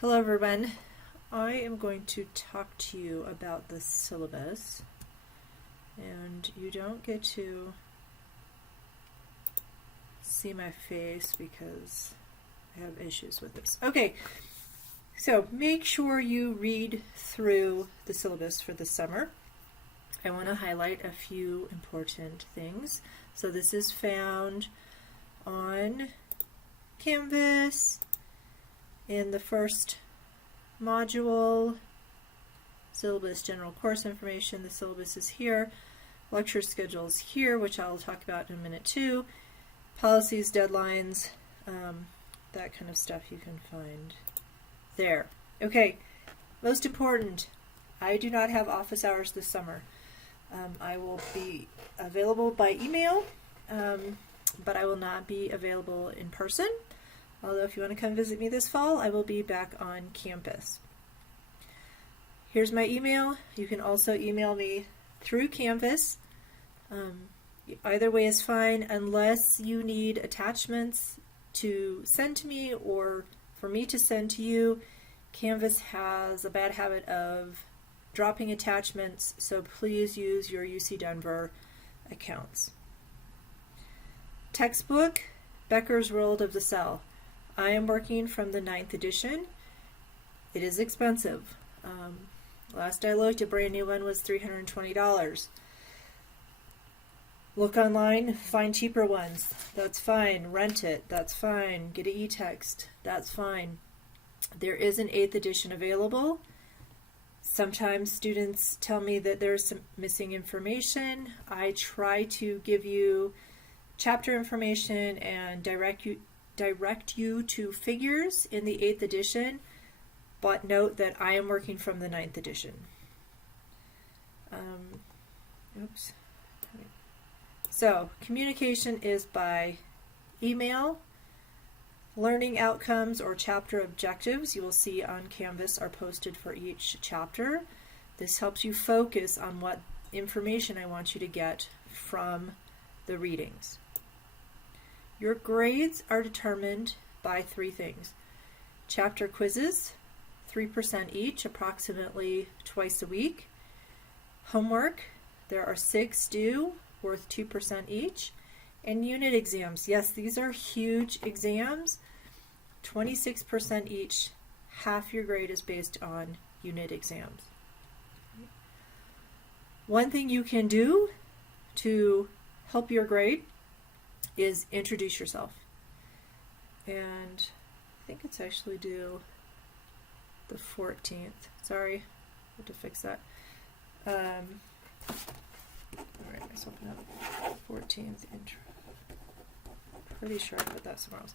Hello everyone. I am going to talk to you about the syllabus, and you don't get to see my face because I have issues with this. Okay, so make sure you read through the syllabus for the summer. I want to highlight a few important things. So this is found on Canvas in the first module, syllabus general course information. The syllabus is here, lecture schedule is here, which I'll talk about in a minute too, policies, deadlines, that kind of stuff you can find there. Okay, most important, I do not have office hours this summer. I will be available by email, but I will not be available in person. Although if you want to come visit me this fall, I will be back on campus. Here's my email. You can also email me through Canvas. Either way is fine, unless you need attachments to send to me or for me to send to you. Canvas has a bad habit of dropping attachments, so please use your UC Denver accounts. Textbook, Becker's World of the Cell. I am working from the 9th edition. It is expensive. Last I looked, a brand new one was $320. Look online, find cheaper ones. That's fine. Rent it. That's fine. Get an e-text. That's fine. There is an 8th edition available. Sometimes students tell me that there's some missing information. I try to give you chapter information and direct you to figures in the 8th edition, but note that I am working from the 9th edition. Oops. So, communication is by email. Learning outcomes or chapter objectives you will see on Canvas are posted for each chapter. This helps you focus on what information I want you to get from the readings. Your grades are determined by 3 things. Chapter quizzes, 3% each, approximately twice a week. Homework, there are 6 due, worth 2% each. And unit exams, yes, these are huge exams, 26% each. Half your grade is based on unit exams. One thing you can do to help your grade is introduce yourself. And I think it's actually due the 14th. Sorry, I have to fix that. Alright, let's open up 14th intro. Pretty sure I put that somewhere else.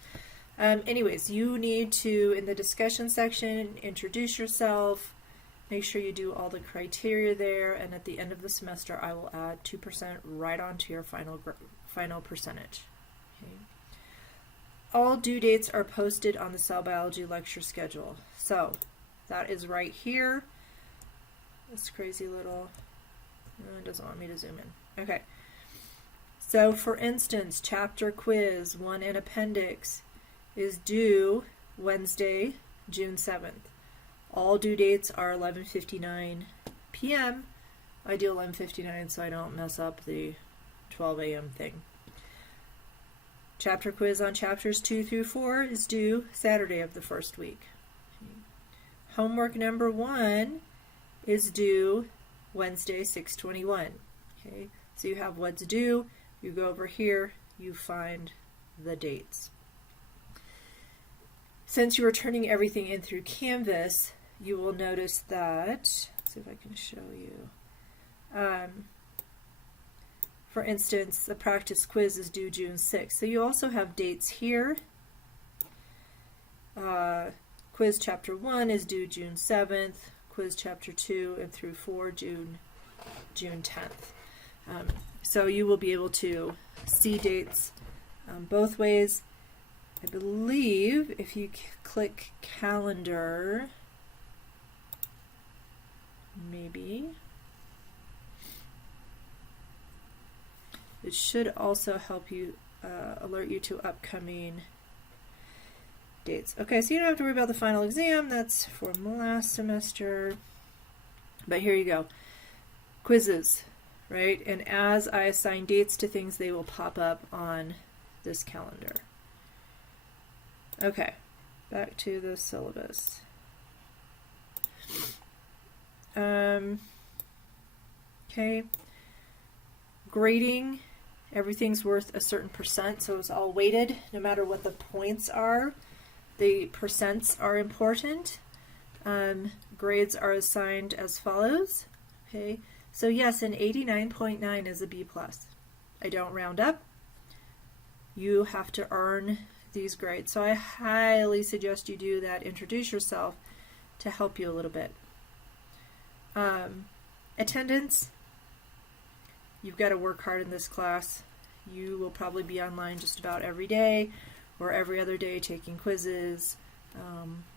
Anyways, you need to, in the discussion section, introduce yourself, make sure you do all the criteria there, and at the end of the semester I will add 2% right onto your final percentage. Okay. All due dates are posted on the cell biology lecture schedule. So that is right here. This crazy little, it doesn't want me to zoom in. Okay. So for instance, chapter quiz 1 and appendix is due Wednesday, June 7th. All due dates are 11:59 p.m. I do 11:59 so I don't mess up the 12 a.m. thing. Chapter quiz on chapters 2 through 4 is due Saturday of the first week. Homework number 1 is due Wednesday, 6/21. Okay, so you have what's due. You go over here, you find the dates. Since you are turning everything in through Canvas, you will notice that, let's see if I can show you. For instance, the practice quiz is due June 6th. So you also have dates here. Quiz chapter 1 is due June 7th. Quiz chapter 2 and through 4, June 10th. So you will be able to see dates both ways. I believe if you click calendar, maybe, it should also help you alert you to upcoming dates. Okay, so you don't have to worry about the final exam. That's for last semester. But here you go. Quizzes, right? And as I assign dates to things, they will pop up on this calendar. Okay, back to the syllabus. Okay, grading, everything's worth a certain percent, so it's all weighted, no matter what the points are. The percents are important. Grades are assigned as follows. Okay, so yes, an 89.9 is a B+. I don't round up. You have to earn these grades, so I highly suggest you do that. Introduce yourself to help you a little bit. Attendance, you've got to work hard in this class. You will probably be online just about every day or every other day taking quizzes,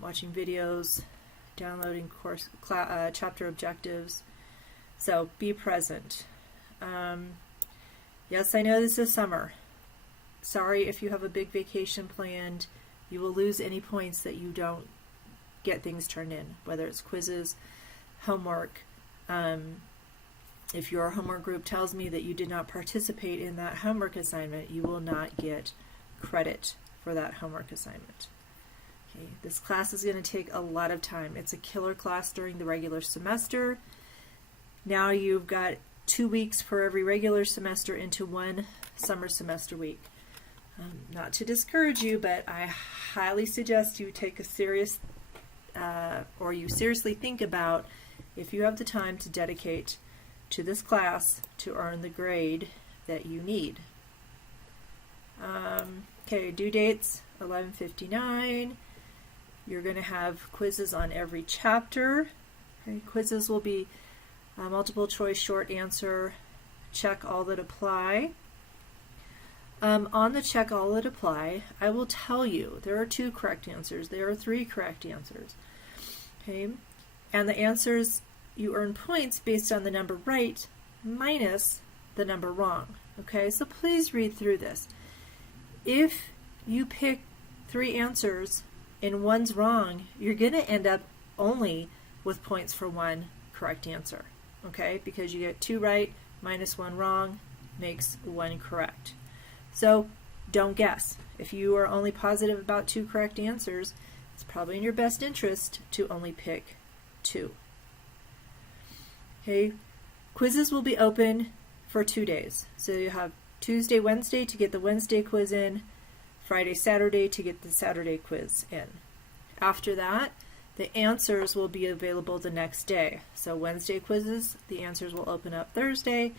watching videos, downloading course chapter objectives. So be present. Yes, I know this is summer. Sorry if you have a big vacation planned. You will lose any points that you don't get things turned in, whether it's quizzes, homework. If your homework group tells me that you did not participate in that homework assignment, you will not get credit for that homework assignment. Okay, this class is going to take a lot of time. It's a killer class during the regular semester. Now you've got 2 weeks for every regular semester into one summer semester week. Not to discourage you, but I highly suggest you take a serious, or you seriously think about if you have the time to dedicate to this class to earn the grade that you need. Okay, due dates, 11:59. You're going to have quizzes on every chapter. Okay, quizzes will be multiple choice, short answer, check all that apply. On the check all that apply, I will tell you there are 2 correct answers. There are 3 correct answers. Okay, and the answers, you earn points based on the number right minus the number wrong. Okay, so please read through this. If you pick 3 answers and one's wrong, you're going to end up only with points for 1 correct answer. Okay, because you get 2 right minus 1 wrong makes 1 correct. So don't guess. If you are only positive about 2 correct answers, it's probably in your best interest to only pick 2. Okay, quizzes will be open for 2 days. So you have Tuesday, Wednesday to get the Wednesday quiz in, Friday, Saturday to get the Saturday quiz in. After that, the answers will be available the next day. So Wednesday quizzes, the answers will open up Thursday.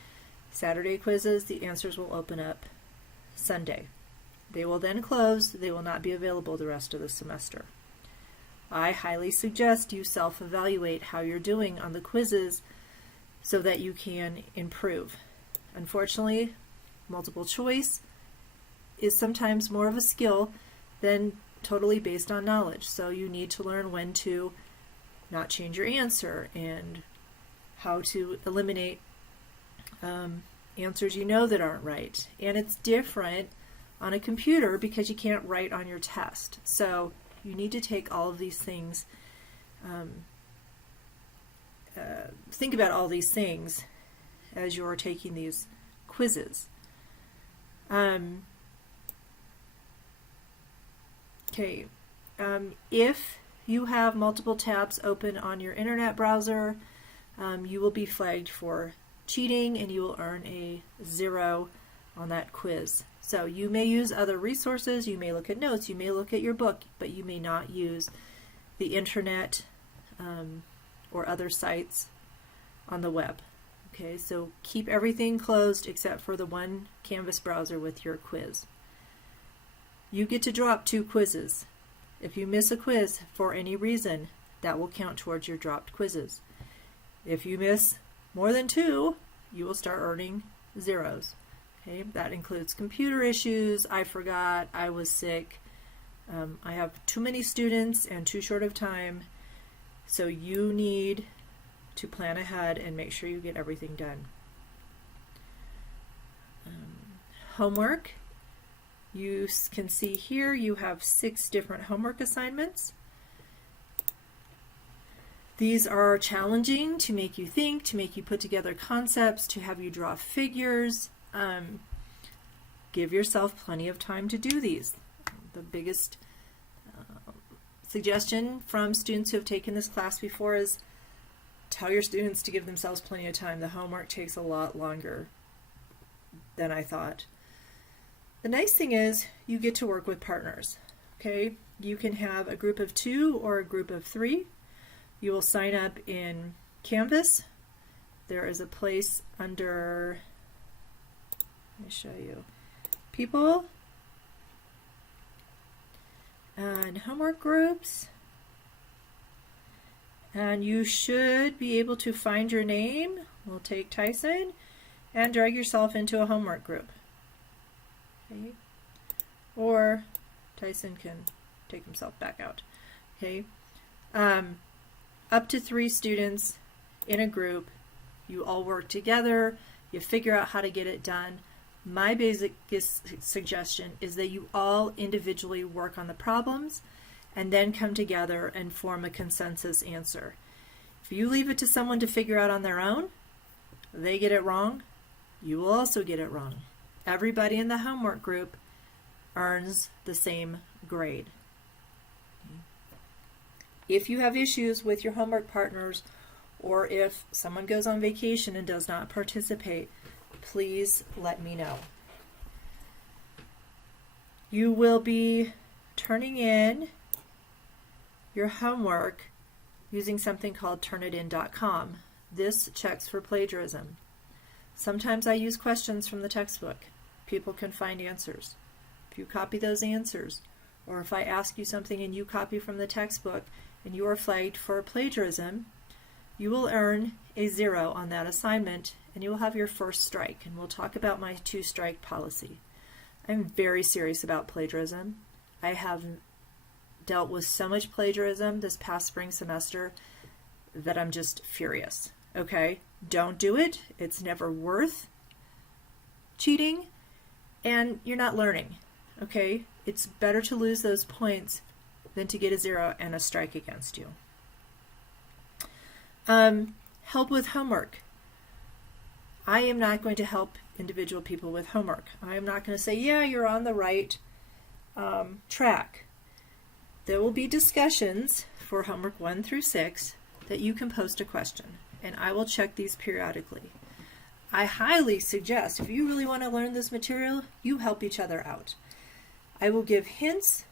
Saturday quizzes, the answers will open up Sunday. They will then close. They will not be available the rest of the semester. I highly suggest you self-evaluate how you're doing on the quizzes so that you can improve. Unfortunately, multiple choice is sometimes more of a skill than totally based on knowledge. So you need to learn when to not change your answer and how to eliminate answers you know that aren't right. And it's different on a computer because you can't write on your test. So you need to take all of these things, think about all these things as you're taking these quizzes. Okay, if you have multiple tabs open on your internet browser, you will be flagged for cheating and you will earn a 0 on that quiz. So you may use other resources, you may look at notes, you may look at your book, but you may not use the internet or other sites on the web. Okay, so keep everything closed except for the one Canvas browser with your quiz. You get to drop 2 quizzes. If you miss a quiz for any reason, that will count towards your dropped quizzes. If you miss more than 2, you will start earning 0s. Okay, that includes computer issues, I forgot, I was sick, I have too many students and too short of time, so you need to plan ahead and make sure you get everything done. Homework, You can see here you have 6 different homework assignments. These are challenging to make you think, to make you put together concepts, to have you draw figures. Give yourself plenty of time to do these. The biggest suggestion from students who have taken this class before is tell your students to give themselves plenty of time. The homework takes a lot longer than I thought. The nice thing is you get to work with partners. Okay, you can have a group of 2 or a group of 3. You will sign up in Canvas. There is a place under, let me show you, people and homework groups. And you should be able to find your name. We'll take Tyson and drag yourself into a homework group. Okay. Or Tyson can take himself back out. Okay. Up to 3 students in a group. You all work together. You figure out how to get it done. My basic suggestion is that you all individually work on the problems and then come together and form a consensus answer. If you leave it to someone to figure out on their own, they get it wrong, you will also get it wrong. Everybody in the homework group earns the same grade. If you have issues with your homework partners, or if someone goes on vacation and does not participate, please let me know. You will be turning in your homework using something called turnitin.com. This checks for plagiarism. Sometimes I use questions from the textbook. People can find answers. If you copy those answers, or if I ask you something and you copy from the textbook and you are flagged for plagiarism, you will earn a 0 on that assignment and you will have your first strike. And we'll talk about my 2-strike policy. I'm very serious about plagiarism. I have dealt with so much plagiarism this past spring semester that I'm just furious. Okay? Don't do it. It's never worth cheating, and you're not learning. Okay? It's better to lose those points than to get a 0 and a strike against you. Help with homework. I am not going to help individual people with homework. I am not going to say, yeah, you're on the right track. There will be discussions for homework 1 through 6 that you can post a question, and I will check these periodically. I highly suggest, if you really want to learn this material, you help each other out. I will give hints.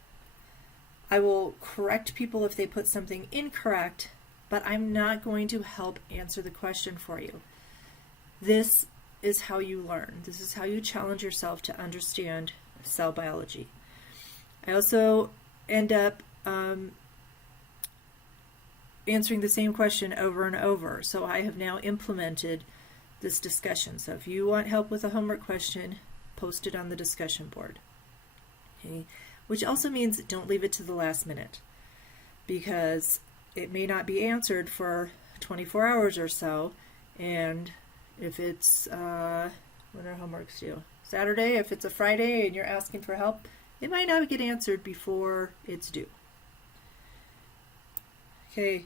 I will correct people if they put something incorrect, but I'm not going to help answer the question for you. This is how you learn. This is how you challenge yourself to understand cell biology. I also end up answering the same question over and over. So I have now implemented this discussion. So if you want help with a homework question, post it on the discussion board. Okay? Which also means don't leave it to the last minute, because it may not be answered for 24 hours or so. And if it's, when are homeworks due? Saturday, if it's a Friday and you're asking for help, it might not get answered before it's due. Okay,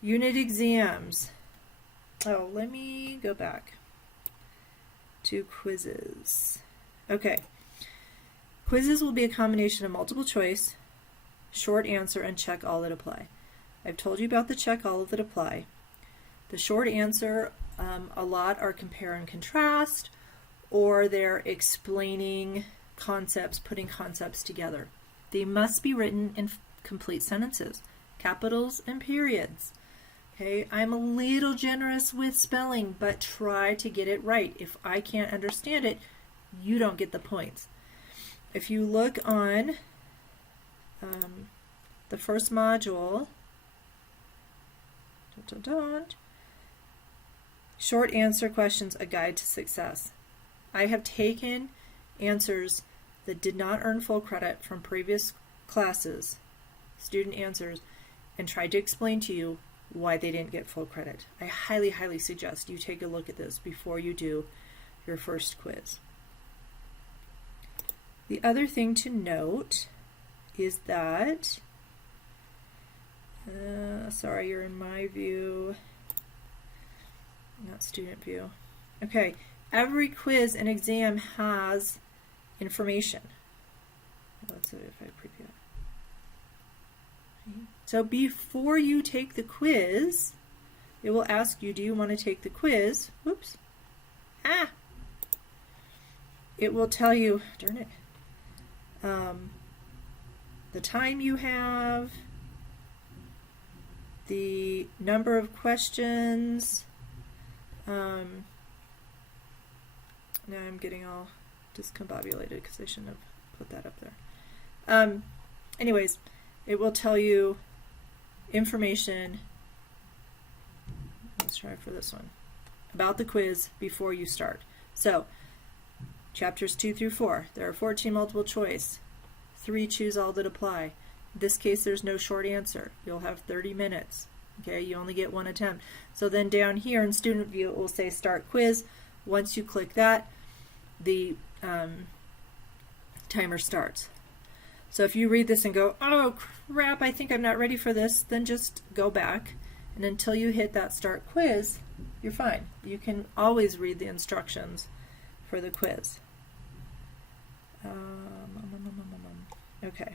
unit exams. Oh, let me go back to quizzes. Okay, quizzes will be a combination of multiple choice, short answer, and check all that apply. I've told you about the check all that apply. The short answer, a lot are compare and contrast, or they're explaining concepts, putting concepts together. They must be written in complete sentences, capitals and periods. Okay, I'm a little generous with spelling, but try to get it right. If I can't understand it, you don't get the points. If you look on the first module, short answer questions, a guide to success. I have taken answers that did not earn full credit from previous classes, student answers, and tried to explain to you why they didn't get full credit. I highly, highly suggest you take a look at this before you do your first quiz. The other thing to note is that, sorry, you're in my view, not student view. Okay, every quiz and exam has information. Let's see if I preview it. So before you take the quiz, it will ask you, do you want to take the quiz? Whoops. Ah! It will tell you, darn it, the time you have, the number of questions. Now I'm getting all discombobulated because I shouldn't have put that up there. Anyways, it will tell you information. Let's try for this one. About the quiz before you start. So, chapters 2 through 4. There are 14 multiple choice. 3 choose all that apply. In this case, there's no short answer. You'll have 30 minutes. Okay, you only get one attempt. So then down here in student view, it will say start quiz. Once you click that, the timer starts. So if you read this and go, oh crap, I think I'm not ready for this, then just go back. And until you hit that start quiz, you're fine. You can always read the instructions for the quiz. Okay.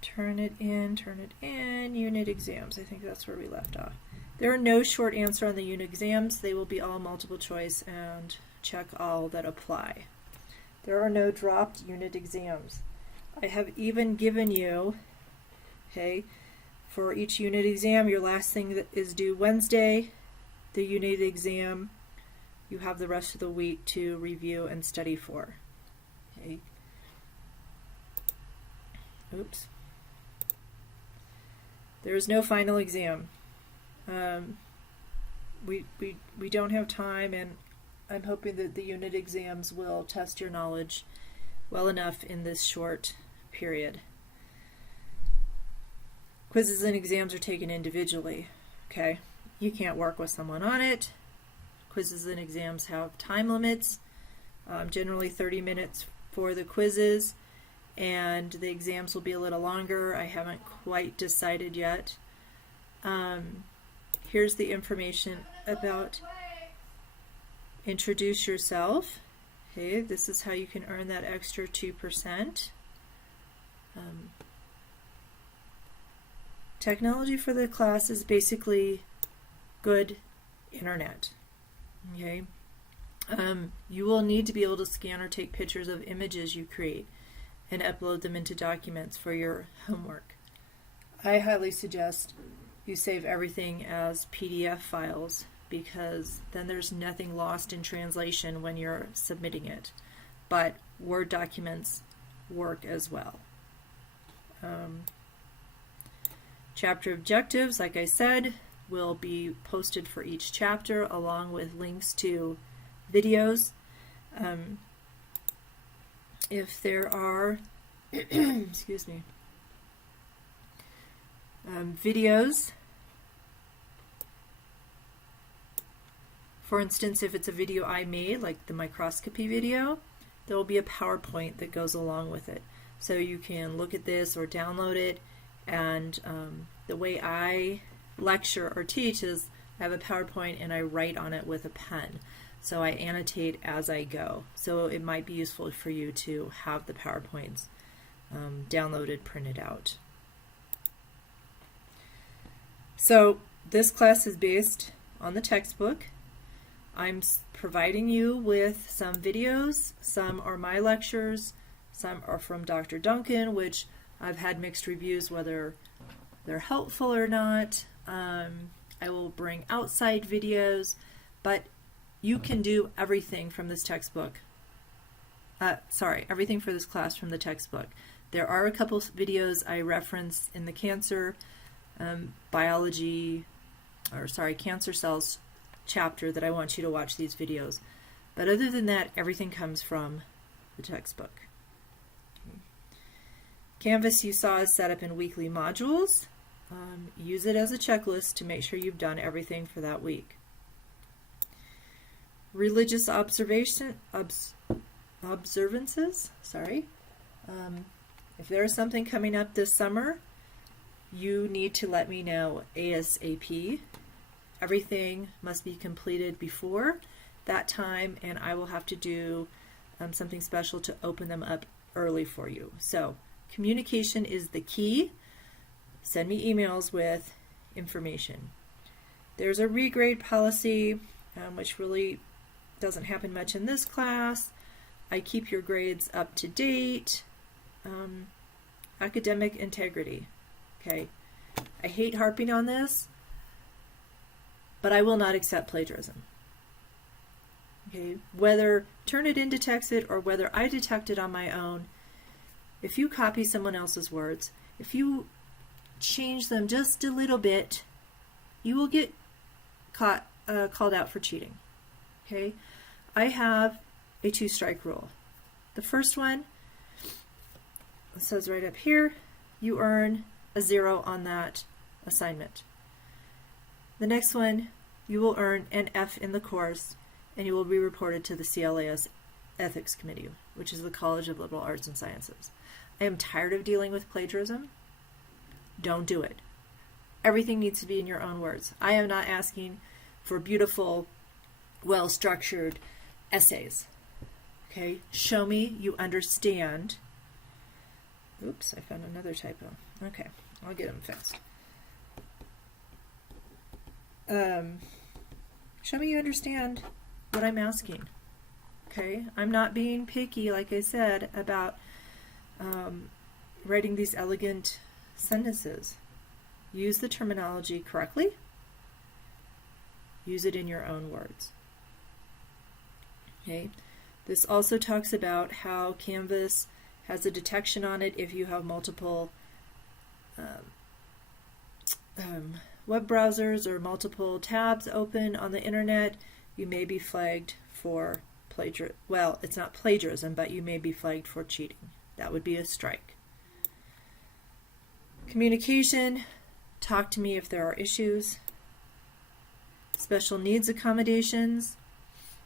Turn it in, unit exams. I think that's where we left off. There are no short answer on the unit exams. They will be all multiple choice and check all that apply. There are no dropped unit exams. I have even given you, okay, for each unit exam, your last thing that is due Wednesday, the unit exam, you have the rest of the week to review and study for. Okay. Oops. There is no final exam. We don't have time, and I'm hoping that the unit exams will test your knowledge well enough in this short period. Quizzes and exams are taken individually, okay? You can't work with someone on it. Quizzes and exams have time limits, generally 30 minutes for the quizzes, and the exams will be a little longer. I haven't quite decided yet. Here's the information about introduce yourself. Okay, this is how you can earn that extra 2%. Technology for the class is basically good internet. Okay, you will need to be able to scan or take pictures of images you create and upload them into documents for your homework. I highly suggest you save everything as PDF files, because then there's nothing lost in translation when you're submitting it. But Word documents work as well. Chapter objectives, like I said, will be posted for each chapter along with links to videos. If there are excuse me, videos, for instance, if it's a video I made, like the microscopy video, there will be a PowerPoint that goes along with it. So you can look at this or download it, and the way I lecture or teach is I have a PowerPoint and I write on it with a pen. So I annotate as I go. So it might be useful for you to have the PowerPoints downloaded, printed out. So this class is based on the textbook. I'm providing you with some videos. Some are my lectures, some are from Dr. Duncan, which I've had mixed reviews whether they're helpful or not. I will bring outside videos, but you can do everything from this textbook. Everything for this class from the textbook. There are a couple videos I reference in the cancer cancer cells chapter that I want you to watch these videos. But other than that, everything comes from the textbook. Okay. Canvas you saw is set up in weekly modules. Use it as a checklist to make sure you've done everything for that week. Religious observation, observances. Sorry. If there is something coming up this summer, you need to let me know ASAP. Everything must be completed before that time, and I will have to do something special to open them up early for you. So communication is the key. Send me emails with information. There's a regrade policy, which really doesn't happen much in this class. I keep your grades up to date. Academic integrity. Okay, I hate harping on this, but I will not accept plagiarism. Okay, whether Turnitin detects it or whether I detect it on my own, if you copy someone else's words, if you change them just a little bit, you will get called out for cheating. Okay, I have a 2-strike rule. The first one, it says right up here, you earn a 0 on that assignment. The next one, you will earn an F in the course, and you will be reported to the CLAS Ethics Committee, which is the College of Liberal Arts and Sciences. I am tired of dealing with plagiarism. Don't do it. Everything needs to be in your own words. I am not asking for beautiful, well-structured essays. Okay? Show me you understand. Oops, I found another typo. Okay, I'll get them fixed. Show me you understand what I'm asking. Okay? I'm not being picky, like I said, about writing these elegant sentences. Use the terminology correctly. Use it in your own words. Okay? This also talks about how Canvas has a detection on it if you have multiple web browsers or multiple tabs open on the internet. You may be flagged for plagiarism. Well, it's not plagiarism, but you may be flagged for cheating. That would be a strike. Communication. Talk to me if there are issues. Special needs accommodations.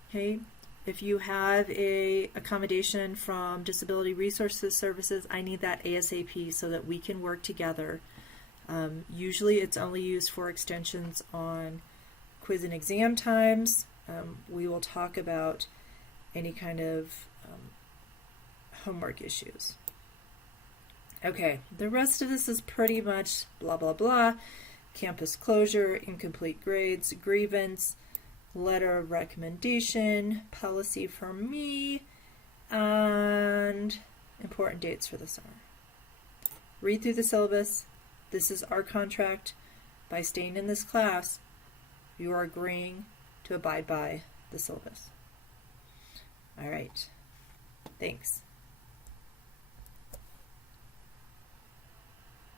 Okay. If you have a accommodation from Disability Resources Services, I need that ASAP so that we can work together. Usually it's only used for extensions on quiz and exam times. We will talk about any kind of homework issues. Okay, the rest of this is pretty much blah, blah, blah. Campus closure, incomplete grades, grievance, letter of recommendation, policy for me, and important dates for the summer. Read through the syllabus. This is our contract. By staying in this class, you are agreeing to abide by the syllabus. All right. Thanks.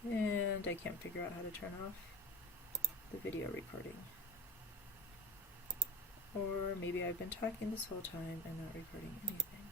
And I can't figure out how to turn off the video recording. Or maybe I've been talking this whole time and not recording anything.